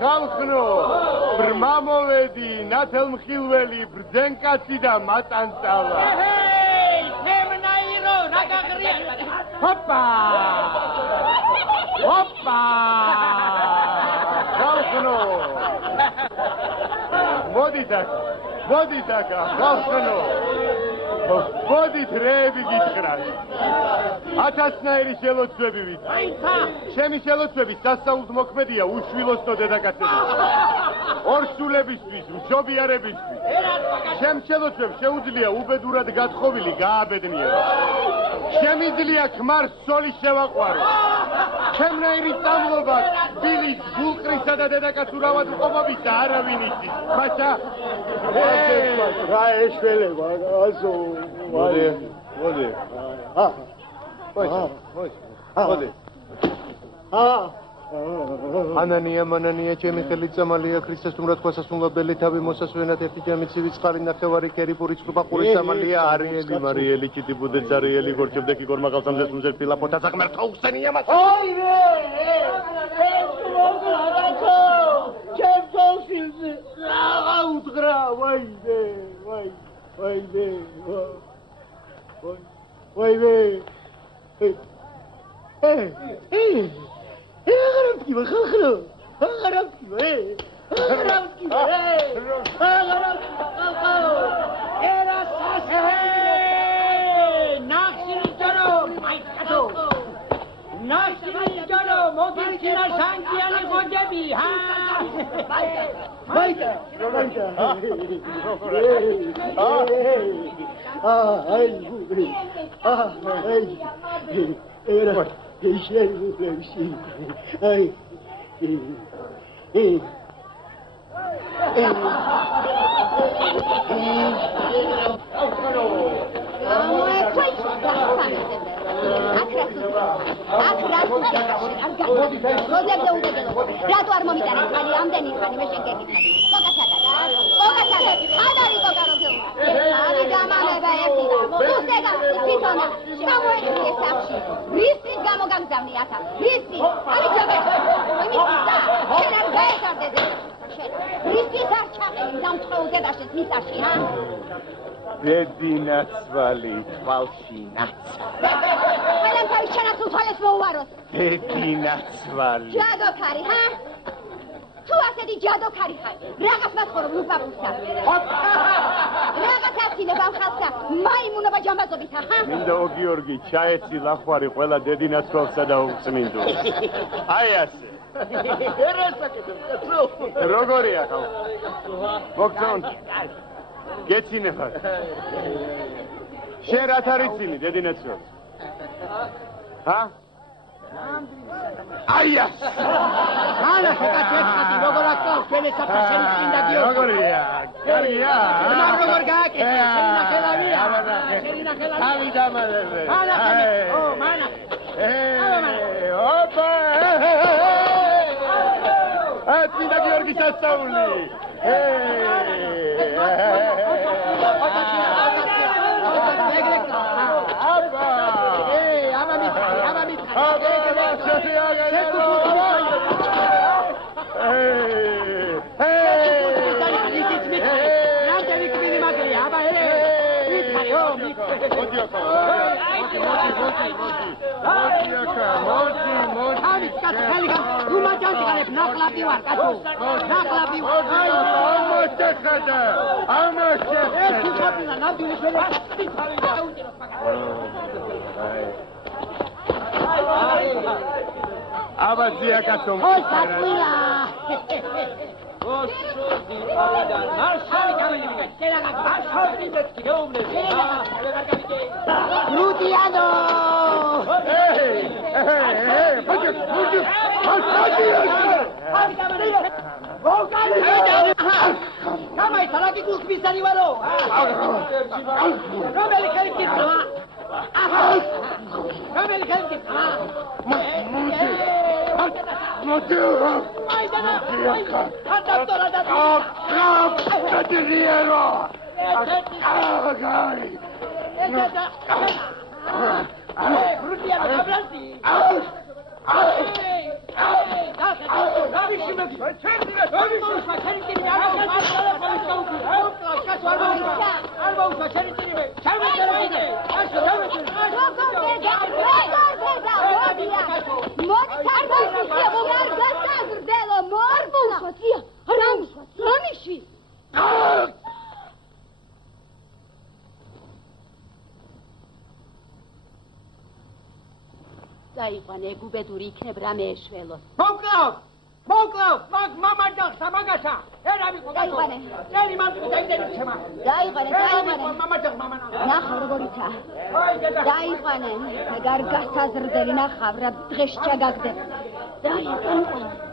ხალხო, ბრმამოვედი, ნათელმხილველი, ბრძენკაცი და მატანწალა. ფემნაირო, რა გაგრია? ჰოპა! ჰოპა! ხალხო! მოდით აქ, ხალხო! მოდით რეები გითხრათ. 1000-ნაირი შელოცვები ვით. ჩემი შელოცვები სასწაულს მოქმედია უშვილოსნო დედაკაცებისთვის. ორსულებისთვის, მშობიარებისთვის. ჩემ შელოცვებს შეუძლია უბედურად გათხოვილი გააბედნიერო. შემიძლია ქმარს სოლის შევაყვარო. ჩემნაირი წამლობა ბილის, ბულყრისა და დედაკაცურავად მყოფობისა არავინ იცის. მაშა რა ეშველება, ასო მოდი. მოდი. ანანია, ჩემი ხელით წამალია ქრისტეს თუმრად ქვასასუნლებელი თავი მოსასვენად ერთი ჩემი ცივი წყალი ნახევარი კერიპური წყობა ყურის წამალია არიელი მარიელი ჩიტიბუდე ძარიელი გორჩებდეკი გორმაღალსამზე სუნზერ ფილაპოთა ზაღმერთო უხსენია მას ოივე ჩემ თოშილზე რაღა უთხრა ვაიდე Agaratkima, khalo. Agaratkima. Era sase. Naxirjano, maikato. Naxirjano, modirkina sankiani gojebi, ha. Maika. Era Dedinatsvali, falshinats. Alam tavishana tutales movaros. Dedinatsvali. Jadokari, ha? Tu asedi jadokari hai. Ragas matkhorom lupapusta. Ragas atsilevam khalsa. Maimunova jambazobita, ha? Minda Georgi, chaetsi lakhvari qvela dedinatsvalsa da utsmindu. Ai ase. Როგორია ხალხო? მოგწონთ? გეცინებათ. შენ რათ არიცინი დედინაცვალს? ჰა? აიას! ანა შეკეთებდი როგორ აკავს ჩვენი საფაშენი წინდა გიო. როგორია? კარგია? როგორ გააკეთე? შენახელავია. შენახელავია. თავი დამალევე. ანა. ო, მანა. ოპა! წინდა გიორგი სასწაული. Abazia katom. Luciano! Come salaki tu spisani valo. Come le carichi qua? Come le carichi qua? დაიყვანე გუბედური იქნებ რამე ეშველოს. მოკლავ, მამა ჯახსა მაგაშა. ერავი დაიყვანე. წელი მანდ დაიდეჩემა. დაიყვანე. მამა ჯახ მამა. ნახავ როგორიცა. დაიყვანე. ეგარ გასაზრდელი ნახავ რა დღეს ჩაგაგდებ. დაიყვანე.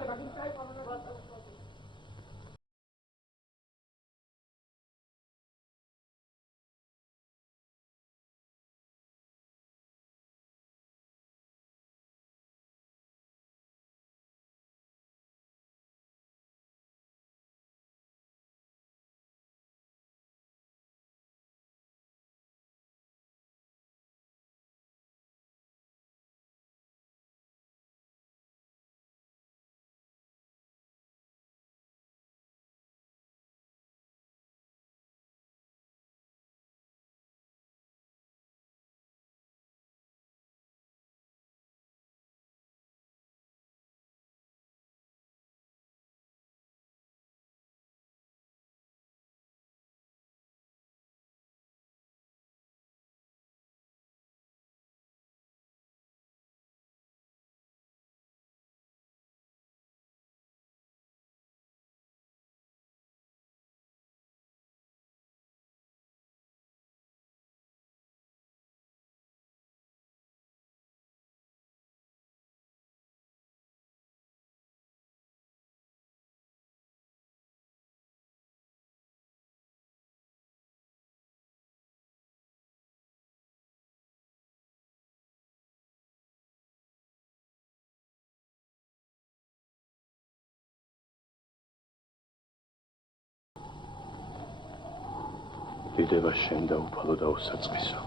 დიდება შენ და უფალო და უსაწყისო.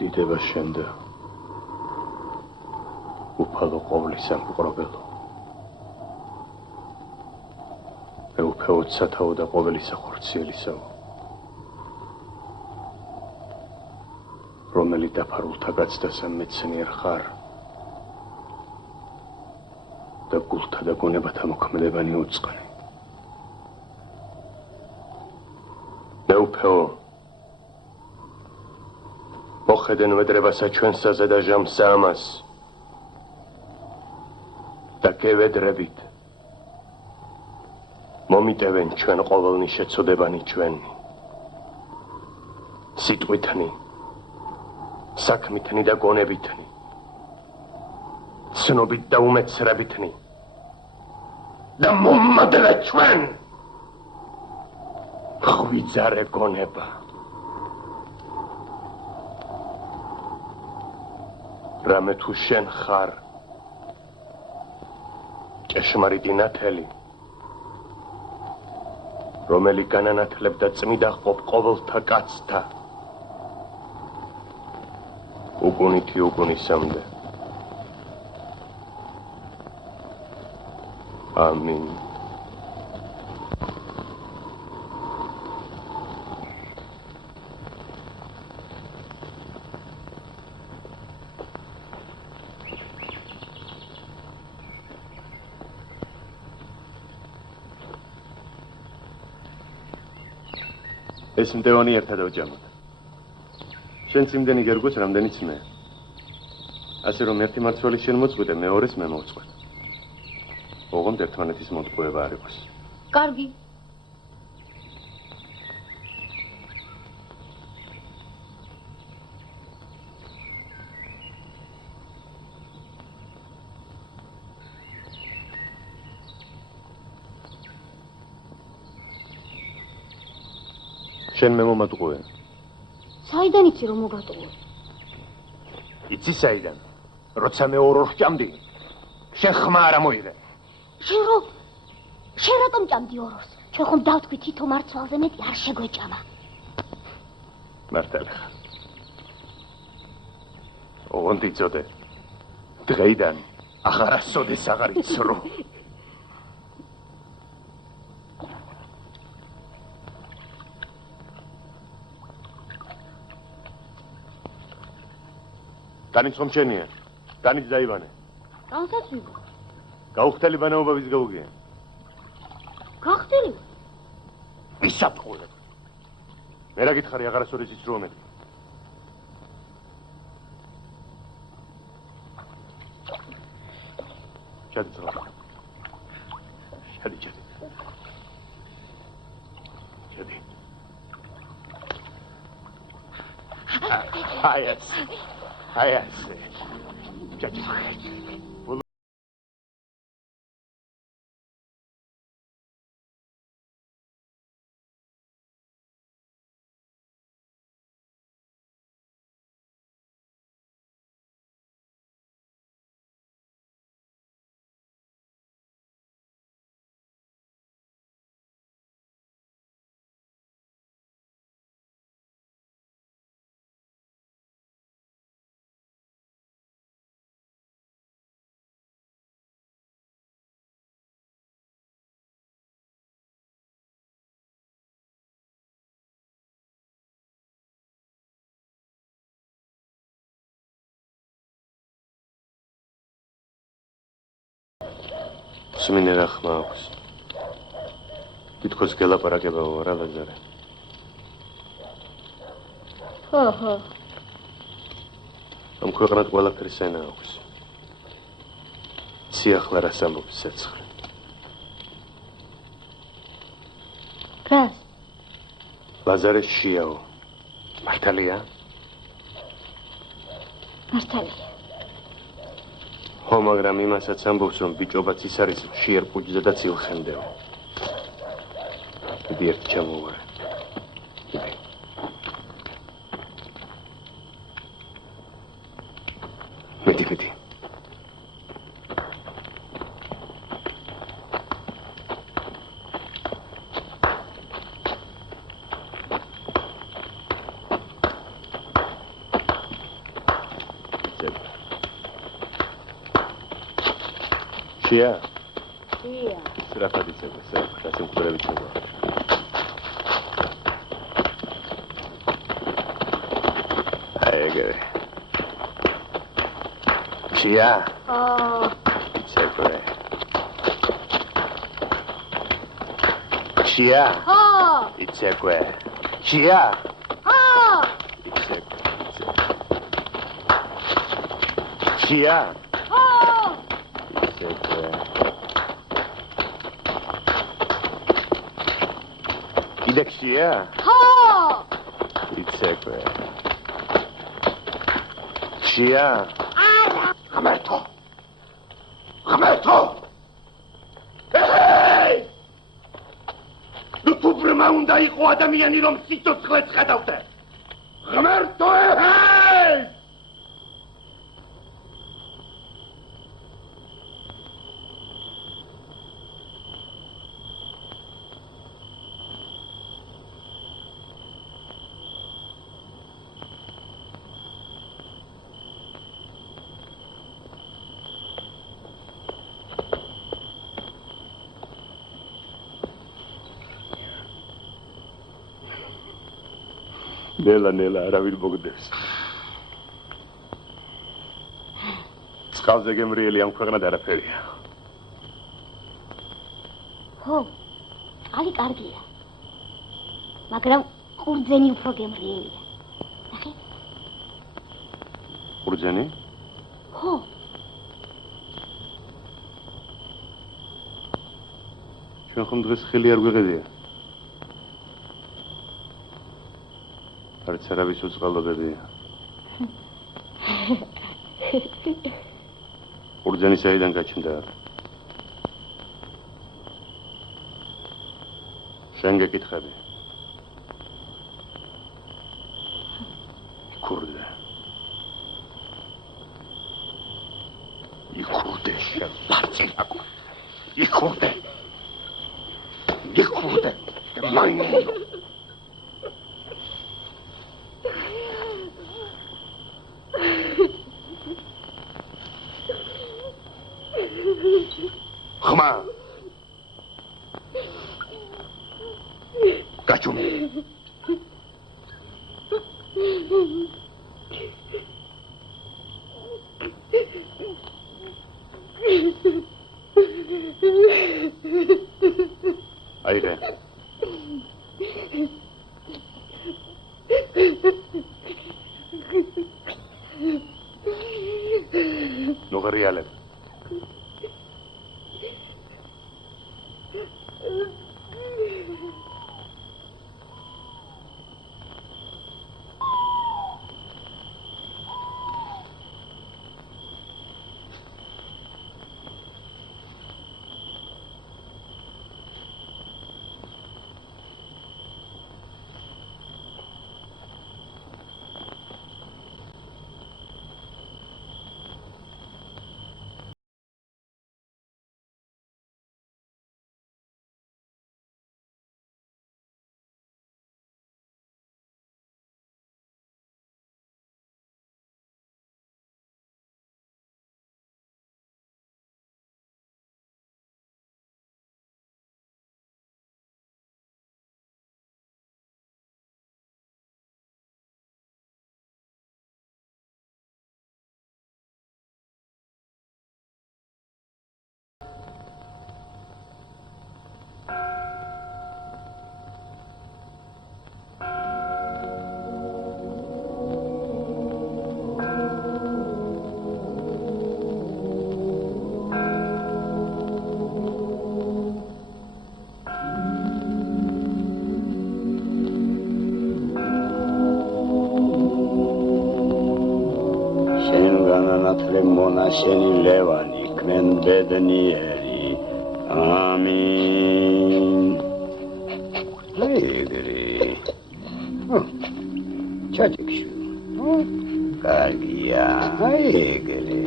დიდება შენ და უფალო ყოვლისა მყრობელო. მეუფეოდ სათაო და ყოველისა ხორციელისაო. რომელი დაფარულთა გაცდასა მეცნიერ ხარ და გულთა და გონებათა მოქმედებანი უწყნე. მეუფეო მოხედენ ვედრებასა ჩვენსაზე და ჟამსა ამას და გევედრებით მომიტევენ ჩვენ ყოველნი შეცოდებანი ჩვენი სიტყვითნი საქმითნი და გონებითნი ცნობით და უმეცრებითნი და მომადლე ჩვენ ხვიძარე გონება რამე თუ შენ ხარ ჭეშმარიტი ნათელი რომელი განანათლებდა წმიდა ყოფ ყოველთა კაცთა უგუნითი უგუნისამდე ამინ ეს მდევანი ერთად ავჯამოთ. შენ იმდენი გერგოს, რამდენიც მე. ასე რომ ერთი მარცვალი შენ მოწყვეტე, მეორეს მე მოვწყვეტ. ოღონდ ერთმანეთის მოტყუება არ იყოს. კარგი. შენ მე მომატყუე. საიდან იცი რომ მოგატყუე? იცი საიდან? როცა მე ორ ჭამდი, შენ ხმა არ მოიღე. შენ რატომ ჭამდი ოროს? ჩვენ ხომ დავთქვი თითო მარცვალზე მეტი არ შეგვეჭამა. მართალი ხარ. ოღონდ იცოდე. დღეიდან აღარასოდეს აღარ იცრო. განიც ხომ შენია? განიც დაიბანე. განსაცვიფრო. გაუხტელი ბანაობა ვის გაუგია? გახტილი. ისაფხულე. მე რა გითხარი აღარასოდეს იცრო მე. ჩადი. Ai, Sumine რა ხმა აქვს. თითქოს გელაპარაკებაო რა ლაზარე. ხო. ამ ქვეყნად ყველაფერი სენა აქვს. ციახლა რას ამბობს ცეცხლი. რას? ლაზარე შიაო. მართალია? მართალია. ხო, მაგრამ იმასაც ამბობს, რომ ბიჭობაც ის არის მშიერ პუჯზე და ცილხენდეო. დიდი ერთი ჩამოვარე. მეტი. Ia. Será dice, hace un poco de bicho. Ahí que. Chia. Se fue. Chia. Se fue. Chia. Se fue. Chia. Idexia? Itsekwe. Chia? Roberto! Hey! Nu tu prima unda iqo adamiani rom sitsoცხლეც ხედავდე. Roberto, hey! Nela, არავინ მოგდებს. წყალზე გემრიელი ამ ქვეყნად არაფერია. ხო, ალი კარგია. მაგრამ ყურძენი უფრო გემრიელია. ნახე? ყურძენი? ხო. ჩვენ ხომ დღეს ხელი არ გვეღებია? არც არავის უწყალობებია. ყურძენი საიდან გაჩნდა? შენ გეკითხები. კურდე. იქურდე. ხმა. გაჩუმი. აიღე. ნუღრიალებ. შენი ლევანი ქმენ ბედნიერი ამინ ეგრე ჩაჭიქში კარგია ეგრე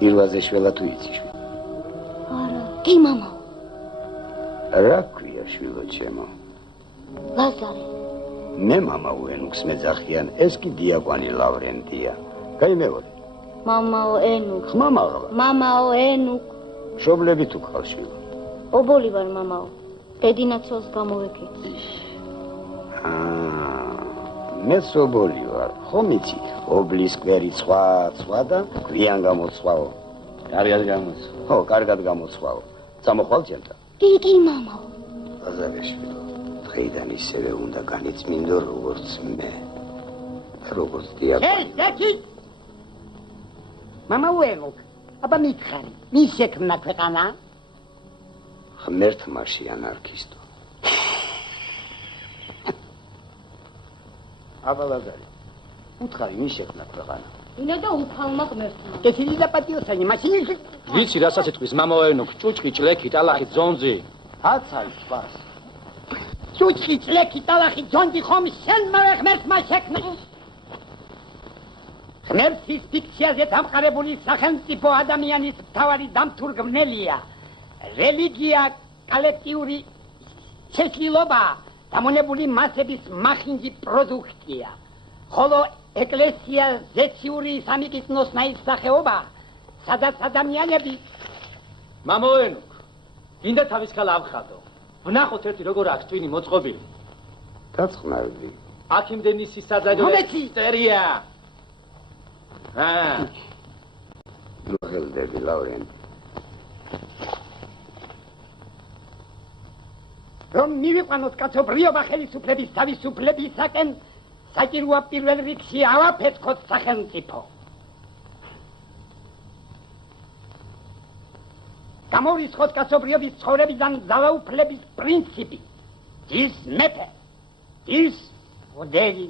Irvaze șvela tu iti șvi. Ara, ei mama. Racuia șvilo cemo. Lazare. Me mama uenux mezahian eski diaquani Laurentia. Cai meori. Mama o enuk. Mama. Mama o enuk. Șoblebi tu khal șvilo. Oboli var mama o. Dedinatsios gamovekiti. მე სობოლი ვარ, ხომ იცი? ობლის კვერი ცვა და გვიან გამოცვალო. კარგად გამოცვალო. ხო, კარგად გამოცვალო. წამოხვალ ჩემთან. კი, მამაო. ლაზარეშვილო, დღეიდან ისევე უნდა განიწმინდო როგორც მე. როგორც დიაკვანი. ზეთი! მამა უენუკ, აბა მითხარი, მის შექმნა ქვეყანა? ღმერთმარში ანარქისტო. აბა ლაზარე, უთხარი მის შექმნა ქვეყანა. ინა და უფალმა ღმერთმა. კეთილი და პატიოსანი, მაშინ ვიცი რასაც ეთქვის მამაოენუკ, ჭუჭყი, ჭლექი, ტალახი, ძონძი. აცაი თქვას. ჭუჭყი, ჭლექი, ტალახი, ძონძი ხომ შენმა ღმერთმა შექმნა. ღმერთის ფიქციაზე დამყარებული სახელმწიფო ადამიანის მთავარი დამთურგმნელია. რელიგია კოლექტიური შეშლილობა დამონებული მასების მახინჯი პროდუქტია. ხოლო ეკლესია ზეციური სამიკითხნოს ნაირსახეობა, სადაც ადამიანები მამაოენუკ, გინდა თავის ქალა ავხადო. ვნახოთ ერთი როგორ აქვს ტვინი მოწყობილი. გაწყნარდი. აქ იმდენი სისაძაძე წერია. ნუღელდები ლავრენტი. რომ მივიყვანოთ კაცობრიობა ხელისუფლების თავისუფლებისაკენ, საჭიროა პირველ რიგში ავაფეთქოთ სახელმწიფო. გამორიცხოთ კაცობრიობის ცხოვრებიდან ძალაუფლების პრინციპი. ის მეფე, ის მოდელი,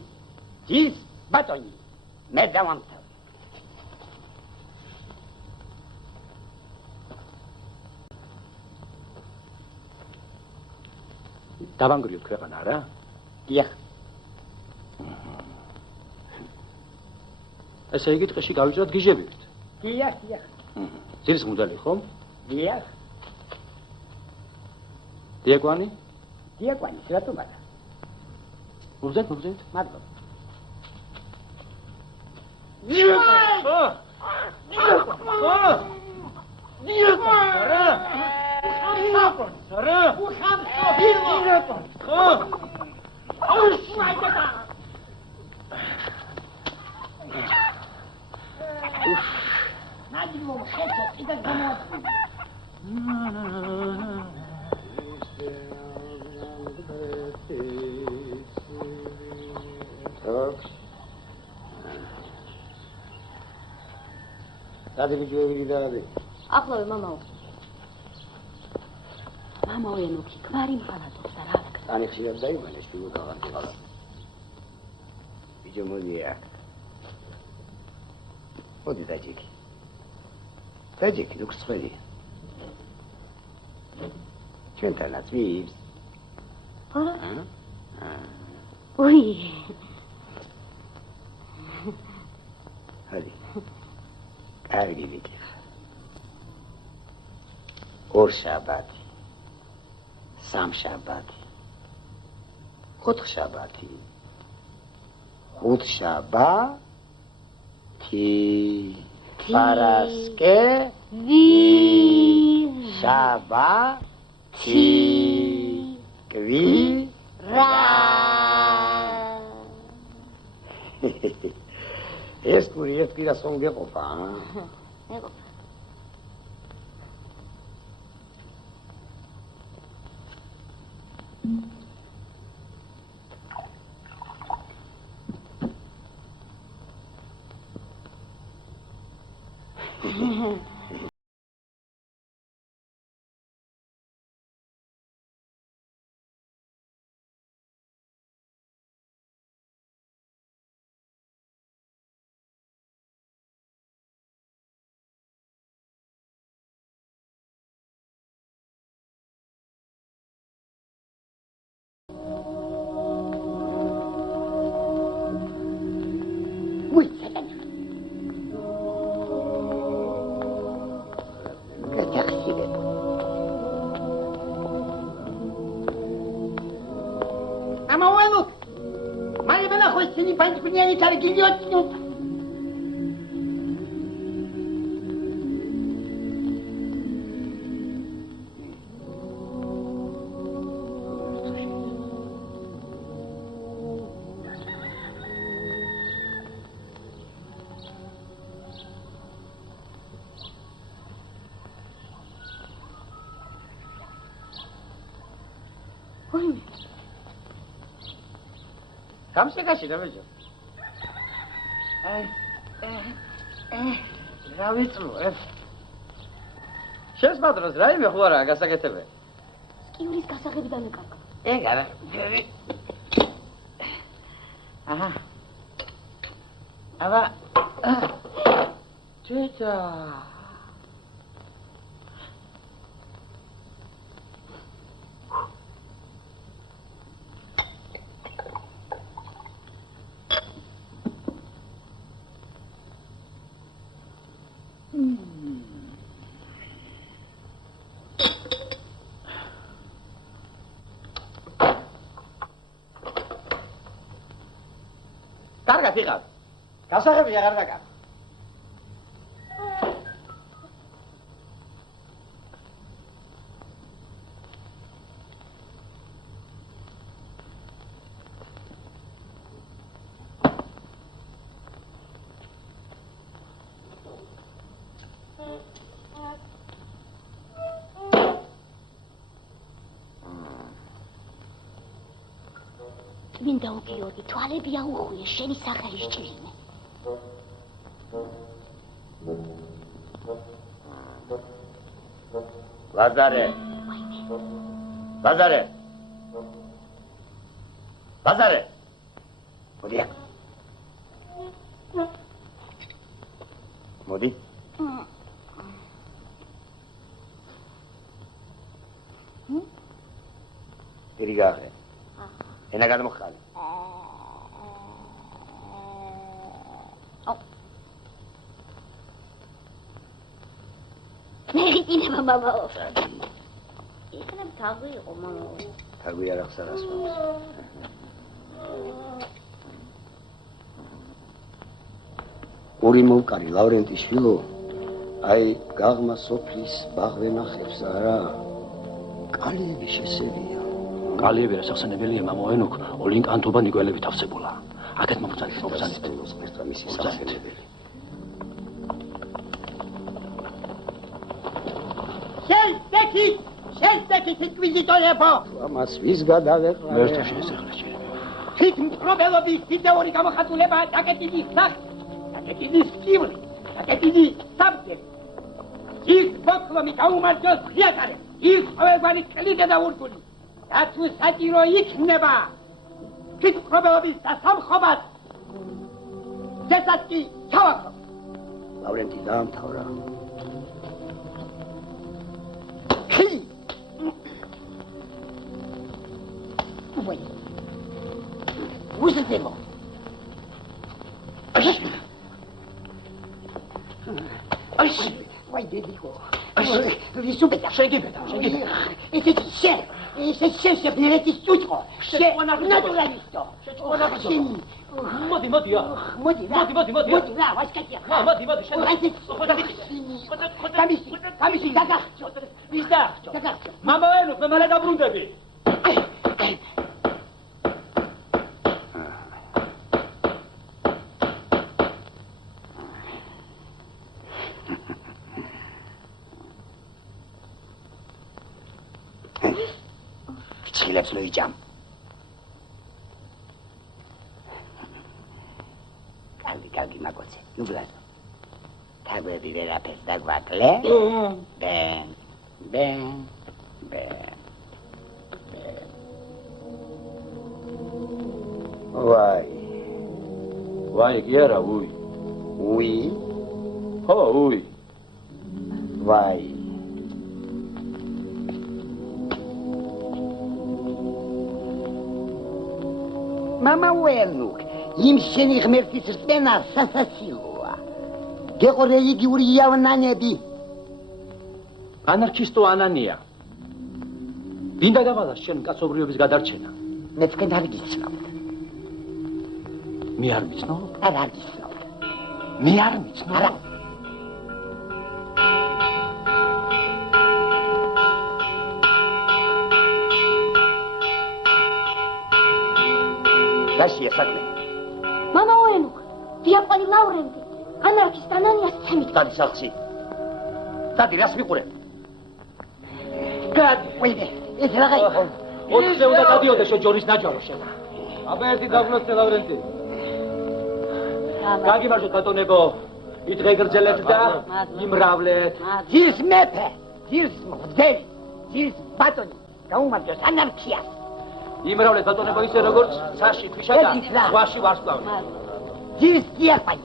ის ბატონი. მე დავამთავრე. დავანგრიოთ ქვეყანა, რა? დიახ. ესე იგი ტყეში გავიჭრათ გიჟებით. დიახ, დიახ. ძილის მუდალი ხომ? დიახ. დიაკვანი? დიაკვანი, რატომ არა? მოგზენთ. მადლობა. Hadi bir şöyle gidelim hadi. ახლავე მამაო. მამაო ენოქი, ქმარი მღალატობს და რა ვქნა. Ani xiyab დაიმალეს თუ გავარკვევა. ბიჭო მოდია. მოდი დაჯექი. დაჯექი დუქსხველი. ჩვენთანაც ვიბს. არა? უი. Hadi. კარგი ვიკი. ორ შაბათი. სამ შაბათი. ხუთ შაბათი. ხუთ შაბათი. პარასკე ვი შაბათი. კვი რა ეს კური ერთ კვირას ხომ გეყოფა? ეყოფა. გამსეკაში რა ბიჭო? რა ვიცლო, შესმადროს რაიმე ხო არა გასაკეთებელი? სკივრის გასაღებიდან ეკარგა. ეგ არა. აჰა. აბა. ჩეჭა. კარგად იყავ. გასაღები აღარ დაკარგა. მინდა უგიოდი, თვალები აუხვიე, შენი სახელი სჭირინე. ლაზარე. ლაზარე. ლაზარე. მოდია. მოდი. ირიგაღე. ენა გადმოხალი. ნეგიტინება მამაო. იქნებ თაგვი იყო მამაო. თაგვი არ ახსარას მაქვს. ორი მოვკარი ლავრენტიშვილო აი გაღმა სოფლის ბაღვენახებს არა კალიები შესევია. კალიები რასახსენებელია მამოენუქ ოლინ კანთობა ნიკველებით ავსებულა. აქეთ მომწანით. მოსყერთა მისი სახსენებელი. შენსტეკი ინკვიზიტორებო! ამას ვის გადავეყარე? მე ერთად შეესახლა შეიძლება. ხით მფრობელობის ვიდეოური გამოხატულებაა დაკეტილი სახ, დაკეტილი სკივრი, დაკეტილი საბჭები. ის ბოკლომი გაუმარჯოს ღიატარე, ის ყოველგვარი კლიდე და ურგული. რათუ საჭირო იქნება ხით მფრობელობის დასამხობად ზესაცკი ჩავახო. ლავრენტი დაამთავრა. Узадемо. Ой, дедико. Висупета. შეგიბედა. ეს შეფერეთის წუწყო. ნატურალისტო. მოდი. მოდი რა, ვასკეთია. მოდი. გამისი, დაგახჭო. ვის დაახჭო? მამაენუქ მე მალე დაბრუნდები. ჩილებს ლოიჯამ. კარგი მაგოცე. ნუ ბლაზო. თაგვები ვერაფერს დაგვაკლე. ბენ. ვაი კი არა უი. ხო უი. ვაი. მამა უელნუკ, იმ შენი ღმერთის რწმენა სასაცილოა. გეყო რელიგიური იავნანები. ანარქისტო ანანია. ვინდა დავალას შენ კაცობრიობის გადარჩენა? მე თქვენ არ გიცნობ. მე არ მიცნობ? არ გიცნობ. მე არ მიცნობ? არა. გაშია საქმე. მამაოენუქ, დიაკვანი ლავრენტი, ანარქისტ ანანიას ცემით. დადი სახლში. დადი რას მიყურებ? გადი, ვიდე, ეს რა იყო? ოთხზე უნდა დადიოდე შო ჯორის ნაჯარო შენ. აბა ერთი დავნოცე ლავრენტი. გაგიმარჯოთ ბატონებო. ითრე გრძელეთ და იმრავლეთ. ძირს მეფე, ძირს მღვდელი, ძირს ბატონი, გაუმარჯოს ანარქიას. იმრავლეთ ბატონებო ისე როგორც ცაში თვიშა და ზღვაში ვარსკვლავი. ძირს დიაკვანი.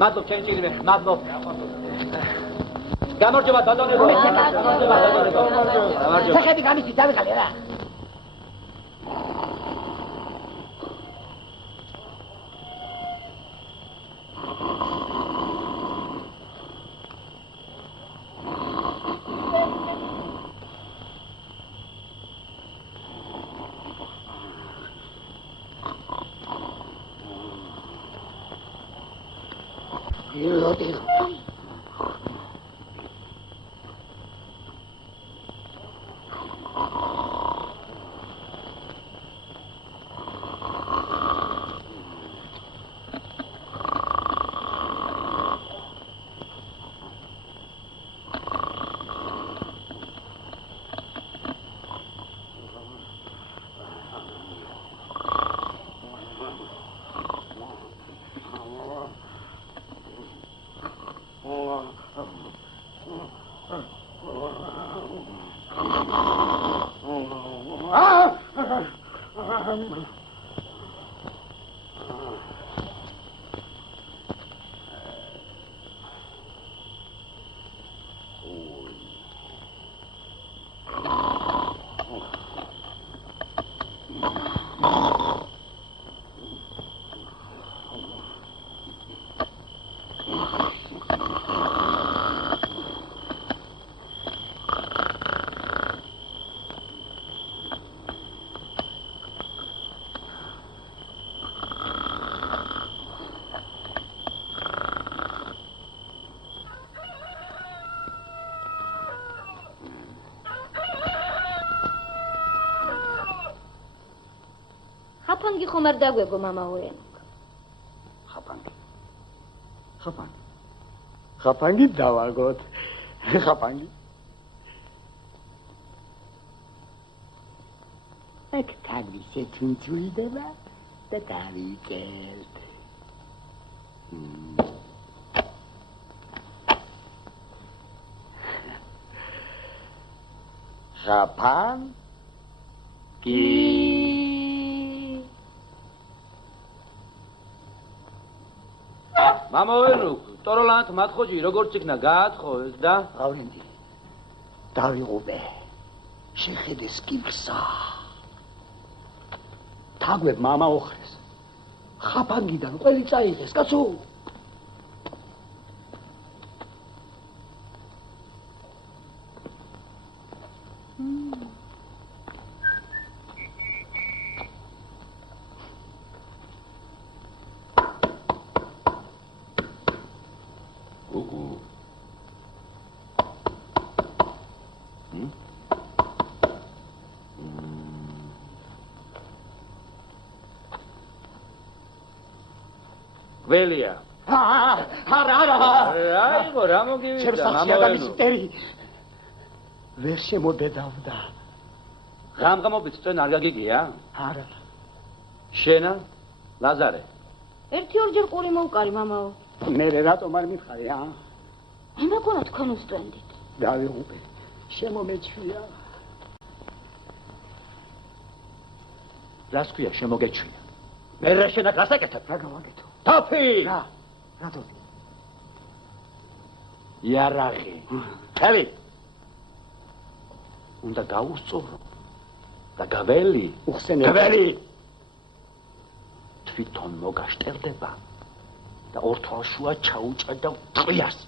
მადლობ ჩემ ჭირიმე, მადლობ. გამარჯობა ბატონებო. სახები გამისი დავიღალე რა. ხაფანგი ხომ არ დაგვეგო მამაოენო. ხაფანგი დავაგოთ. ხაფანგი. აქ თავისი თუნთულდება და დავიკელთ. ხაფანგი. მამაოენო, ტოროლანთ მათხოჯი როგორც იქნა გაათხოვეს და ავლენდი. დავიღუპე. შეხედეს კიბსა. თაგვებ მამა ოხრეს. ხაფანგიდან ყველი წაიღეს, კაცო. ველია. არა. აიღო, რა მოგივიდა, მამაოენო. ვერ შემოდედავდა. ღამღამობით წვენ არ გაგიგია? არა. შენა? ლაზარე. ერთი-ორჯერ ყური მოვკარი, მამაო. მე რატომ არ მითხარი, ა? მე მეგონა თქვენ უსტვენდით. დავიღუპე. შემომეჩვია. რას ქვია შემოგეჩვია? მე რა შენა გასაკეთებ? რა გავაკეთო? თაფი! რატო? იარაღი. ხელი. უნდა გაუსწორო. და გაველი. უხსენებ. გაველი. თვითონ მოგაშტერდება და ორ თვალშუა ჩაუჭდა ტყვიას.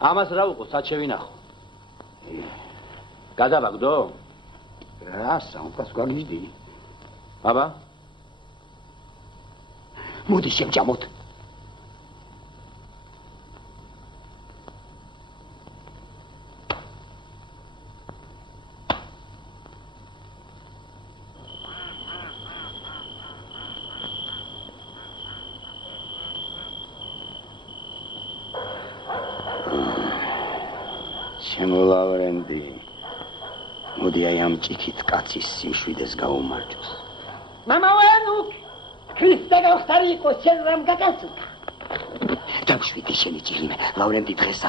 ამას რა უყო, სად შევინახო? გადავაგდო? რა სამყაროს გაგიჟდი? აბა? მოდი შემჭამოთ. შემოლავრენდი. მოდი აი ამ ჭიქით კაცის სიმშვიდეს გაუმარჯოს. მამაოენო, ქრისტე გავხარიყო, შენ რამ გაგაცუქა? დავშვიდი შენი ჭირიმე, ლავრენდი დღეს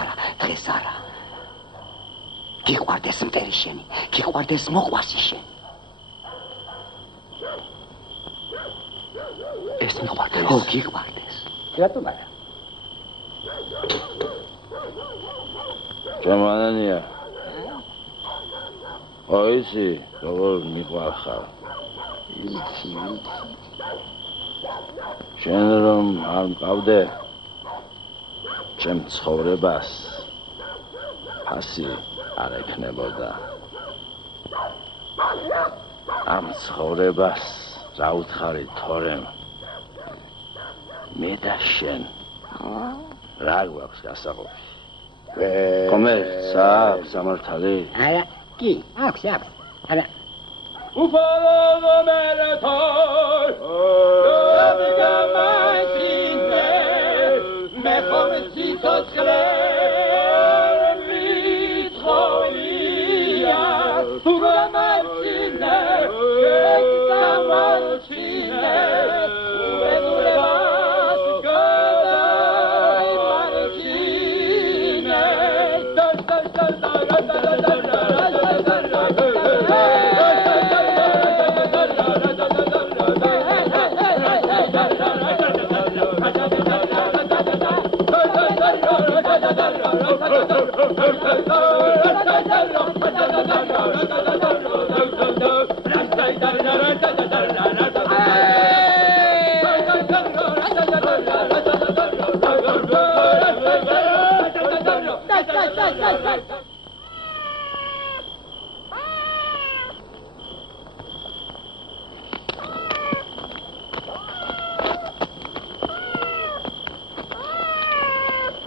არა. გიყვარდეს მტერი შენი, გიყვარდეს მოყვასი შენი. ეს მიყვარდეს. ო, გიყვარდეს. რატომ არა? ჩემანანია. ოიცი, როგორ მიყვარხარ. იცი. შენ რომ არ მყავდე ჩემ ცხოვრებას ფასი არ ექნებოდა. ამ ცხოვრებას რა უთხარი თორემ მე და შენ რა გვაქვს გასაყოფი? კომერცა სამართალი? არა, კი, აქვს. არა. უფალო მერეთოი დაბიგამაჩინე მე ხომცი თოცხლე მიცხოია თურამაჩინე კეკამაჩინე ურედულებას გადაი მარჩინე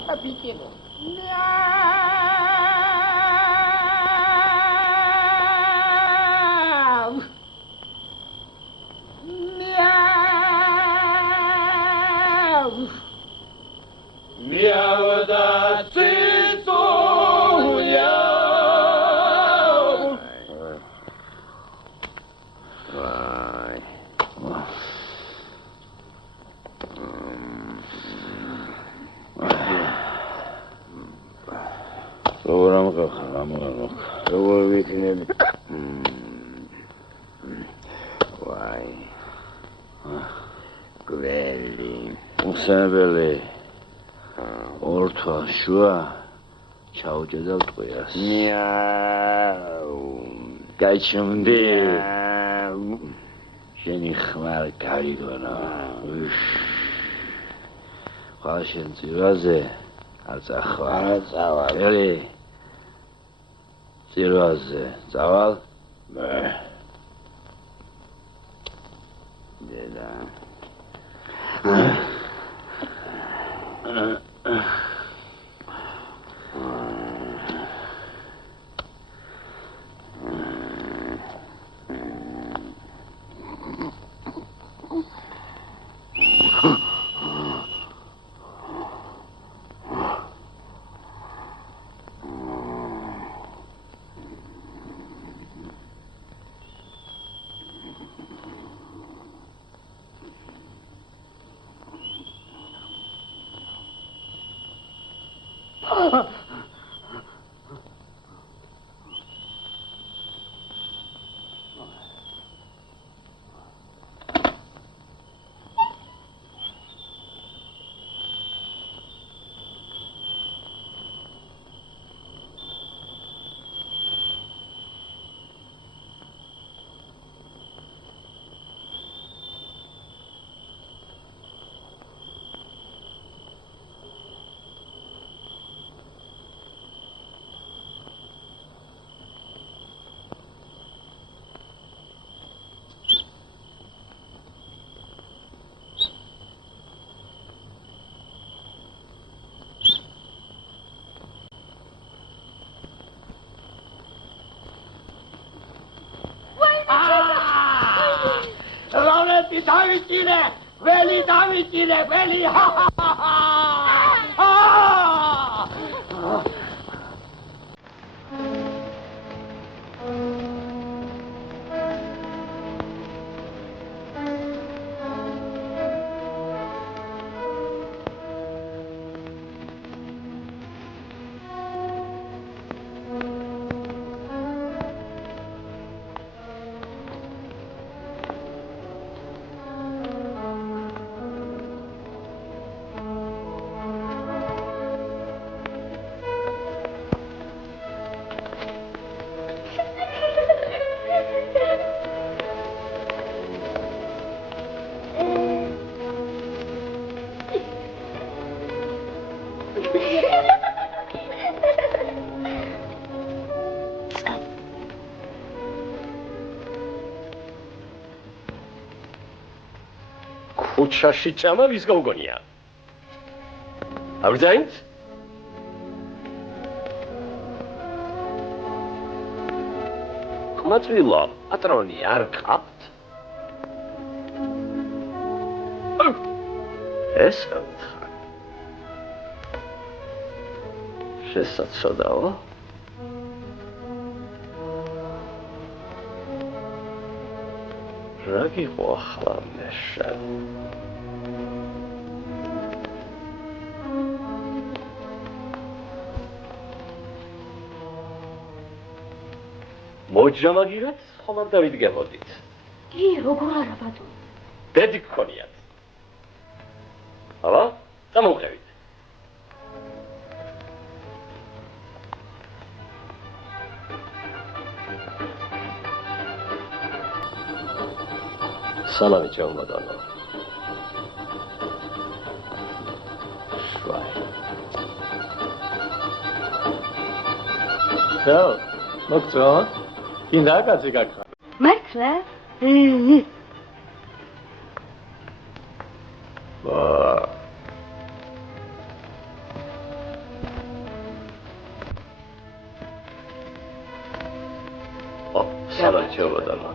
Capitino. Doğru kalk. Doğru vikine. Vay. Güveli. Sen böyle orta şua çavcada koyarsın. Miau. Kaçım değil. Seni xmar karigona. Xaşın ziraze. Arzaxva. Eli. Ziraze. Zaval. Deda. Ravneti Davicile, veli Davicile, veli ha ha ha ha. Uçaşı çama biz gavgonia. Abrzaynt? Matrilo, atroni arkat. Esant. Შესად სოდაო? რა გიყო ახლა მეშან? მოჯამაგირეთ, ხომ არ დავიდგებოდით? კი, როგორ არა ბატონო? ბედი გქონიათ. აბა, გამოვყევით. Salami Çavmadano. Şvay. Ya, doktor, kinda kaçı kakha. მართლა? Salami Çavmadano.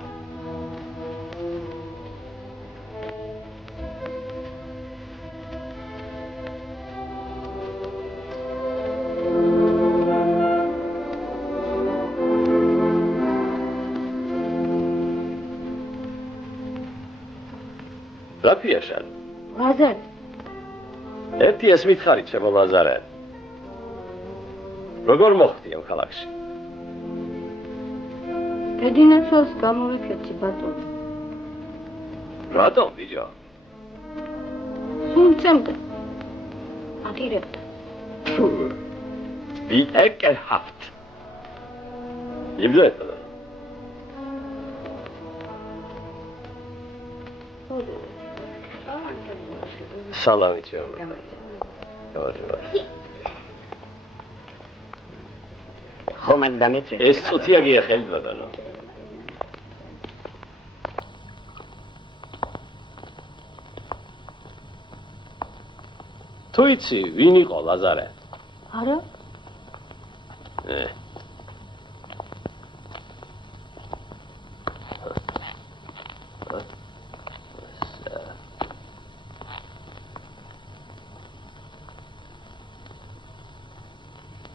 Rapiașan. Lazar. Erti esmit xarit შემოვაზარეთ. როგორ მოხდი ამ ქალაქში? ბედინაცვალს გამოვიქეცი ბატონო. რატომ ბიჭო? სუნცემდა. აპირებდა. Wie ekelhaft. Ibdet. Salami canım. ხომად დამეწე. ეს წუთია გიახელთ ბატონო. თუ იცი, ვინ იყო ლაზარე? არა?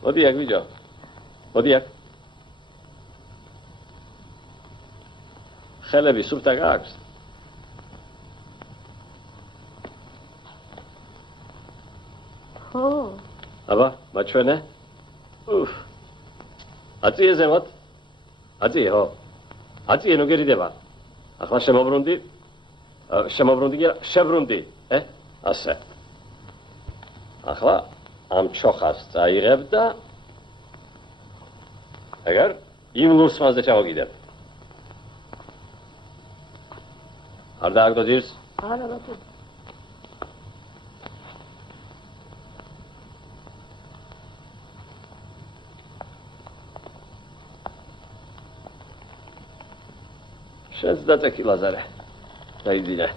მოდი აქ ბიჭო. მოდი აქ. ხელები სუფთა გააქვს? ხო. აბა, მაჩვენე. უფ. აწიე ზემოთ. აწიე, ხო. აწიე ნუ გერიდება. ახლა შემოbrunდი. შემოbrunდი კი შეbrunდი, ასე. ახლა ამ ჩოხას წაიღებ და აგარ იმ ლურსმანზე ჩავაგიდებ. არ დააგდო ძირს? არა ბატონო. შენს დაწექი ლაზარე. დაიძინე.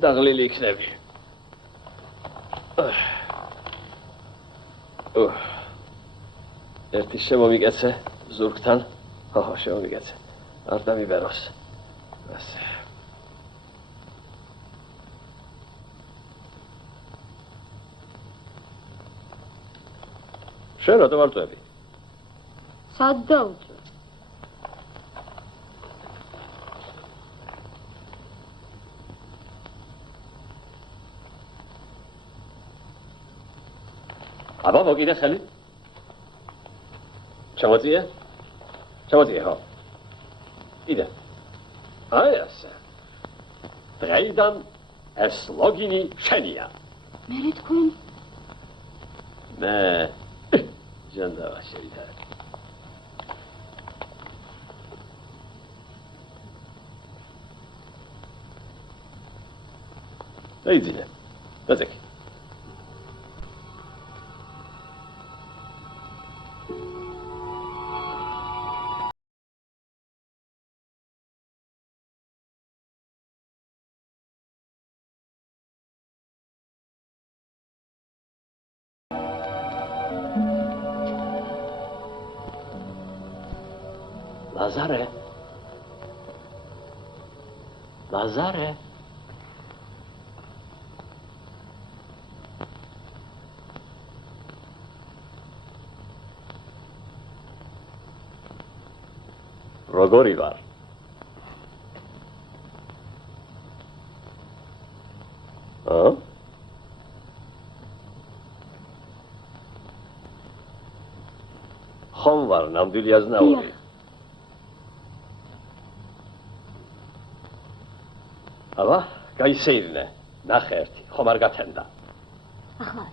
დაღლილი იქნები. ერთი შემომიგეცე ზურგთან. ხო, შემომიგეცე. არ დამიბეროს. ასე. შენ რატომ არ წვევი? სად დავწვე? აბა მოგიდე ხელი? ჩამოწიე? ჩამოწიე, ხო. იდე. აი ასე. დღეიდან ეს ლოგინი შენია. მე თქვენ? მე ჟანდავა შევიდა. დაიძინე. დაწექი. ლაზარე. ლაზარე. როგორი ვარ? ხომ ვარ ნამდვილი აზნაური? აბა, გაისეირნე. ნახე ერთი, ხომ არ გათენდა? ახლა.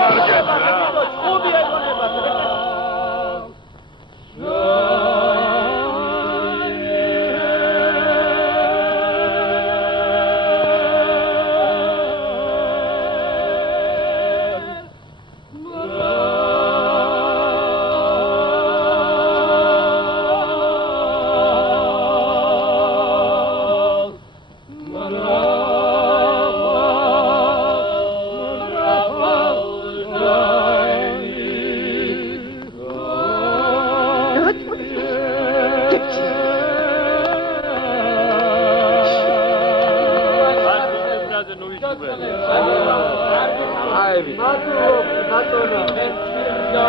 Market,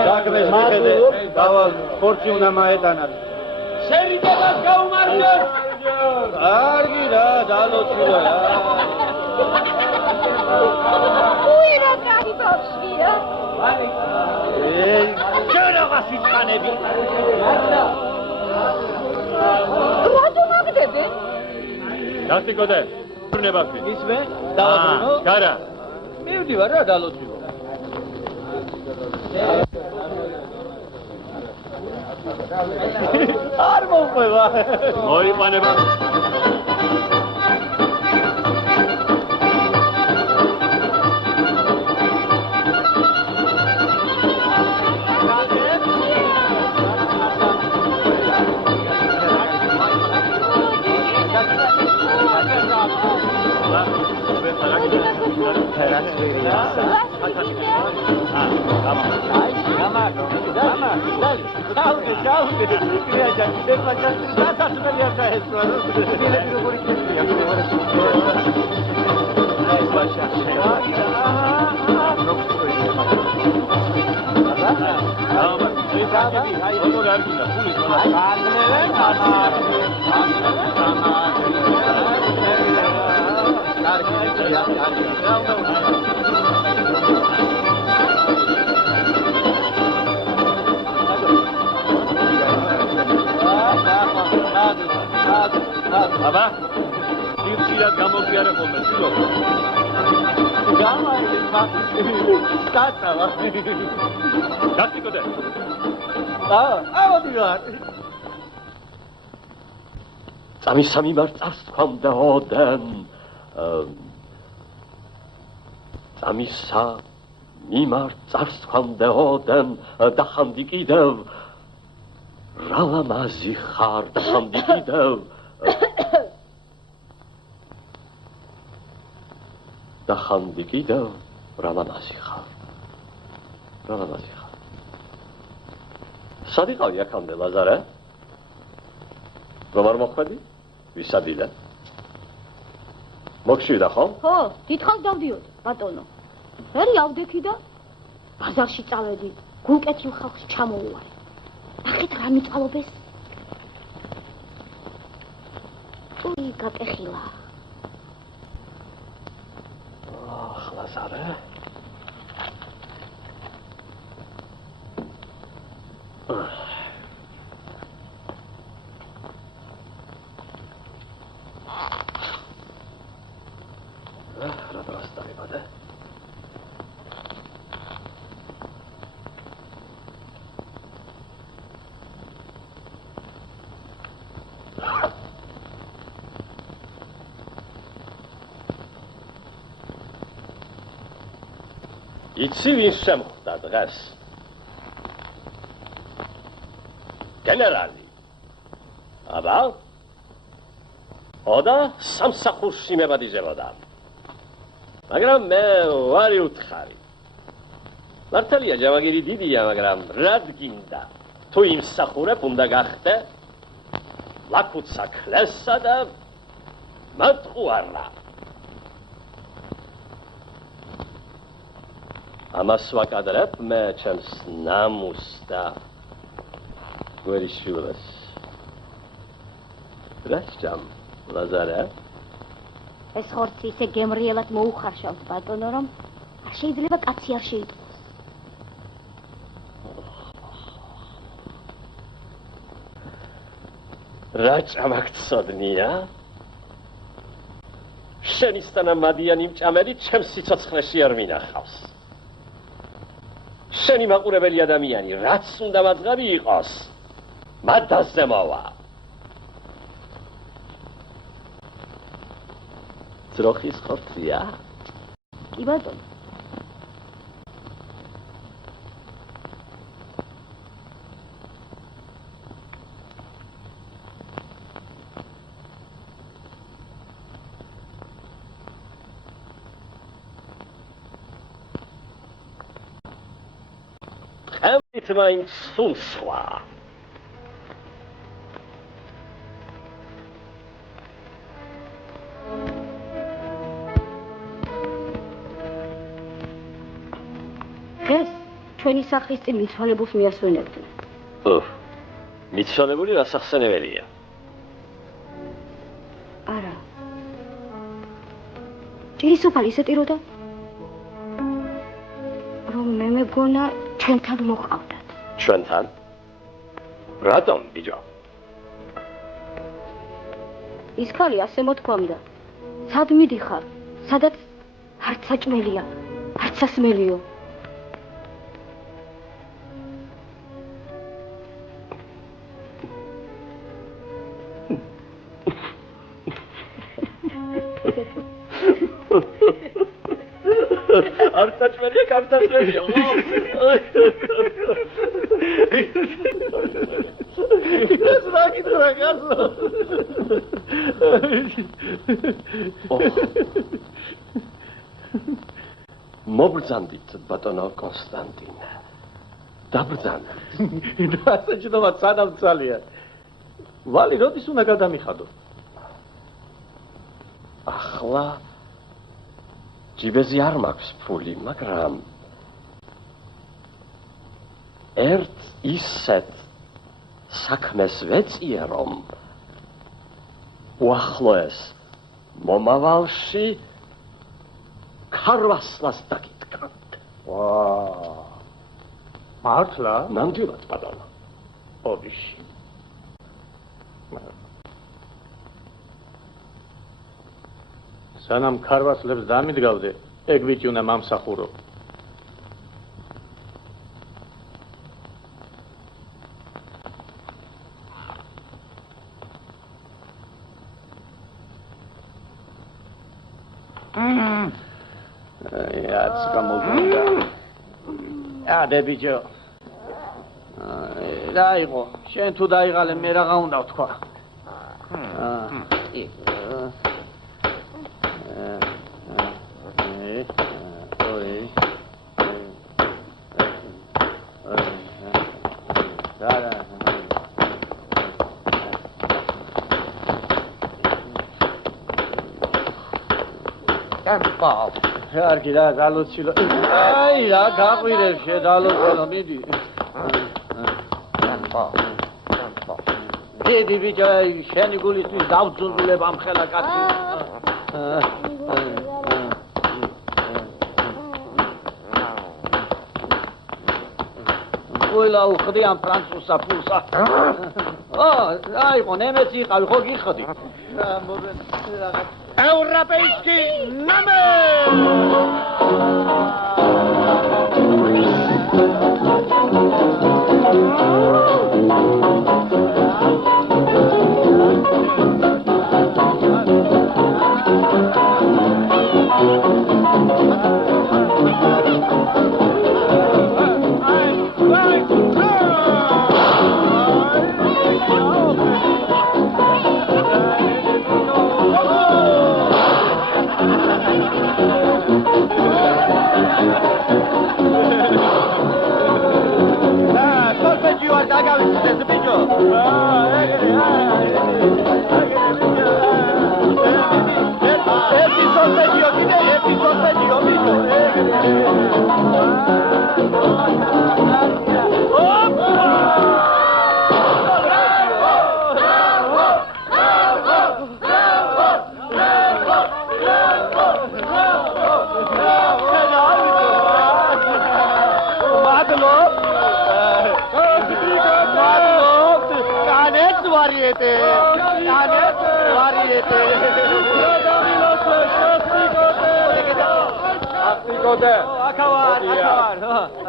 საქმეს მიხედე, დავალ ხორცი უნდა მაეტანათ. შევიდებას გაუმარჯოს. კარგი რა, დალოცვილო რა. უი რა კარი ბავშვია. შენ აღარ სიცხანები. რატომ აგდები? დასტიკოდე, ბრუნებაქვი. ისმე, დავაბრუნო. გარა. მივდივარ რა დალოცვილო. არ მომყვება. მოიყვანება. აბა, ძირშიად გამოგიარე ხოლმე, ცუდო. გამაი, სტატავა. დასტიკოდე. ავადივარ. წამისა მიმარწას თქვამდეოდენ. წამისა მიმარწას თქვამდეოდენ და ხანდი კიდევ რა ლამაზი ხარ და ხანდი კიდევ და ხანდი კიდევ რა ლამაზი ხარ რა ლამაზი ხარ სად იყავი აქამდე ლაზარე რომ არ მოხვედი ვისადილე მოგშვიდა ხო? ხო, დიდხანს დავდიოდი, ბატონო. მერი ავდექი და ბაზარში წავედი, გულკეთილ ხალხს ჩამოუვარე. ნახეთ რა მიწალობეს. უი, გაკეხილა. ახ, ლაზარე. რა დროს დავიბადე? იცი ვინ შემხვდა დღეს? გენერალი. აბა? ოდა სამსახურში მებადიჟებოდა. მაგრამ მე ვარი უთხარი. მართალია ჯავაგირი დიდია, მაგრამ რად გინდა? თუ იმსახურებ უნდა გახდე ლაკუცა ქლესა და მატყუარა. ამას ვაკადრებ მე ჩემს ნამუს და გვერიშვილს. რა სჯამ, ლაზარე? ეს ხორცი ისე გემრიელად მოუხარშავთ, ბატონო, რომ არ შეიძლება კაცი არ შეიტყოს. რა ჭამაგწოდნია? შენისთანა მადიანი მჭამელი ჩემს სიცოცხლეში არ მინახავს. შენი მაყურებელი ადამიანი, რაც უნდა მათგარი იყოს, მადაზე მოვა. ძროხის ხორცია? კი, ბატონო. Every time Suswa. დღეს ჩვენი სახლის წინ მიცვალებულს მიასვენებდნენ. მიცვალებული რასახსენებელია? არა. ჭირისუფალი ისეთიროდა, რომ მე მეგონა ჩვენთან მოყავდათ. ჩვენთან? რატომ, ბიჭო? ის ქალი ასე მოთქვამდა. სად მიდიხარ? სადაც არც საჭმელია, არც სასმელიო. არც საჭმელია, არც სასმელია. ეს რა გითხრა გასო? მობრძანდით ბატონო კონსტანტინე. დაბრძანდით. ასაჭდომა სანამ ძალია. ვალი როდის უნდა გადამიხადო? ახლა ჯიბეზე არ მაქვს ფული, მაგრამ ერთ ისეთ საქმეს ვეწიე, რომ უახლოეს მომავალში ქარვასლას დაგიტკანთ. მართლა? ნამდვილად, ბატონო. ოდიში. სანამ ქარვასლებს დამიდგავდე, ეგ ვიჭი უნდა მომსახურო. დებიჯო. რა იყო? შენ თუ დაიღალე მე რაღა უნდა ვთქვა. კარგი რა გალოცილო. აი რა გაყვირებ შედალოცილო მიდი. დიდი ბიჭო, შენი გულისთვის დავძუნდულებ ამ ხელა კაცი. ყველა უხდი ამ ფრანცუსა ფულსა. აიყო ნემეცი იყავი, ხო გიხდი. ევროპეისკი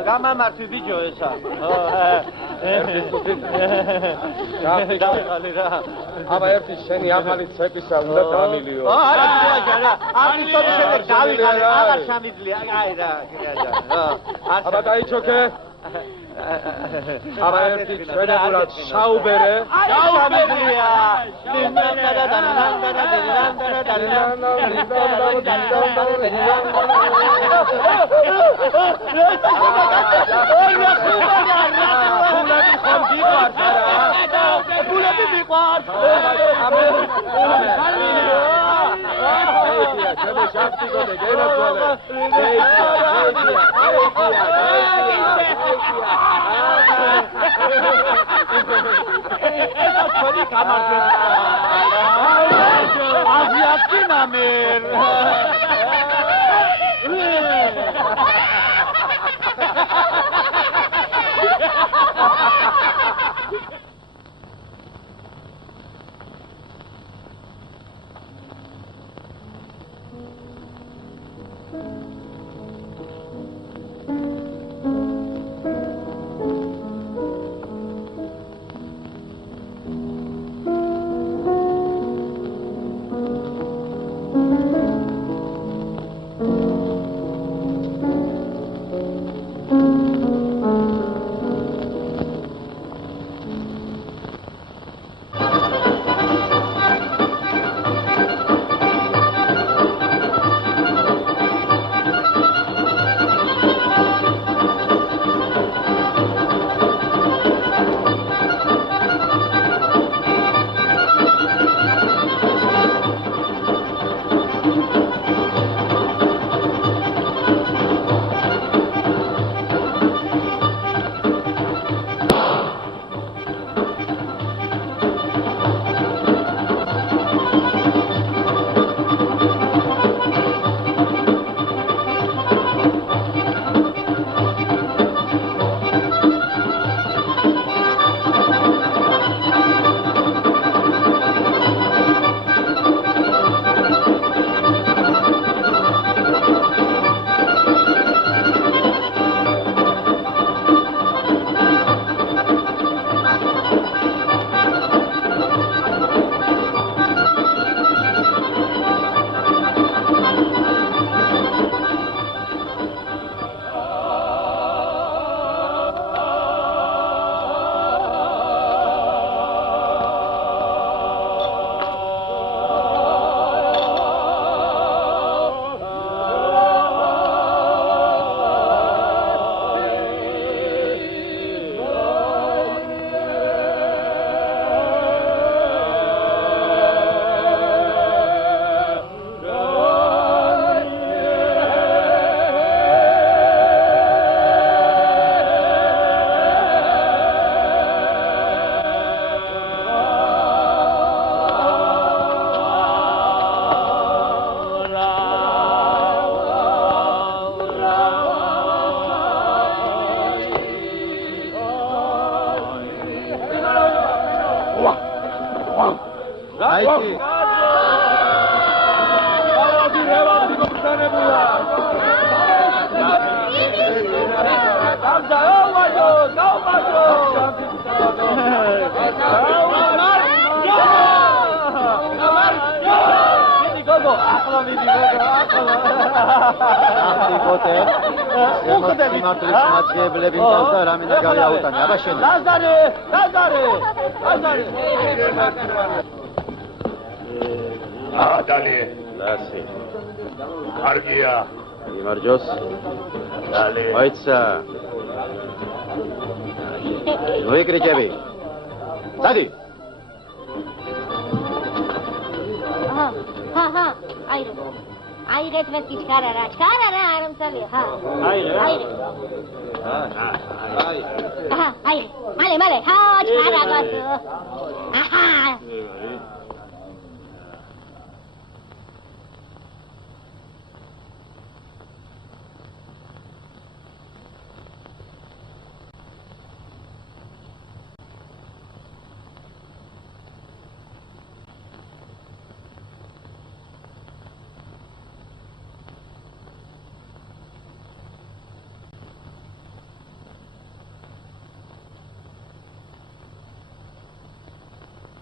გამამართი ბიჭო ესა. აბა ერთი შენი ახალი ცეპისა უნდა დამილიო. არა რა, არის თორე დავიღალე, აღარ სამიძლია. აი რა. აბა დაიჩოქე. აბა ერთი ჩვენებურად შაუბერე. შაუბერია. Hey, თქვენი გამარჯვება. აზიათი მამერ.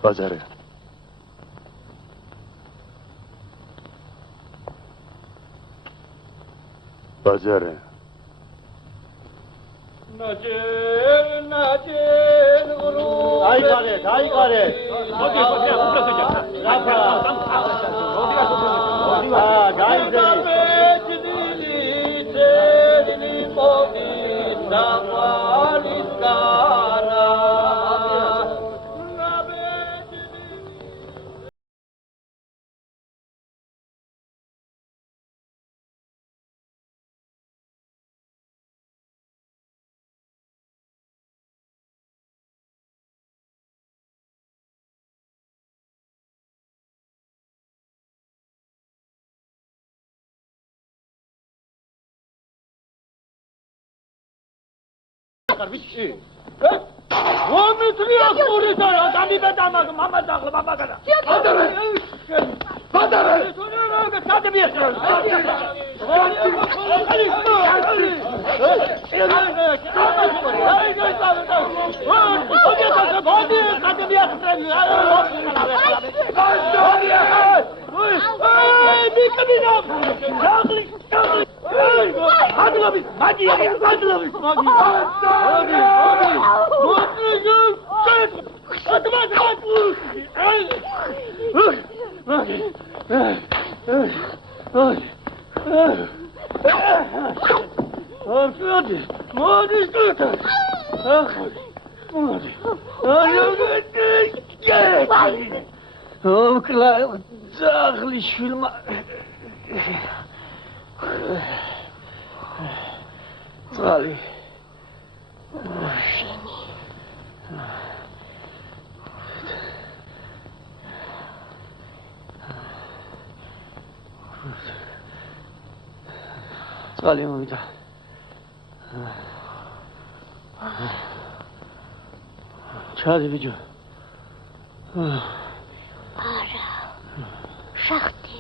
ბაზარე ბაზარე ნაჯენ აიგარეთ მოდი ხარ ვიცი? მომიწრია ხურით არა გამიბედა მამა დაღლა ბაბაგადა. ბადარა. სადმიეს. წყალი მოვიდა. ჩადი ბიჭო. არა. შახტი.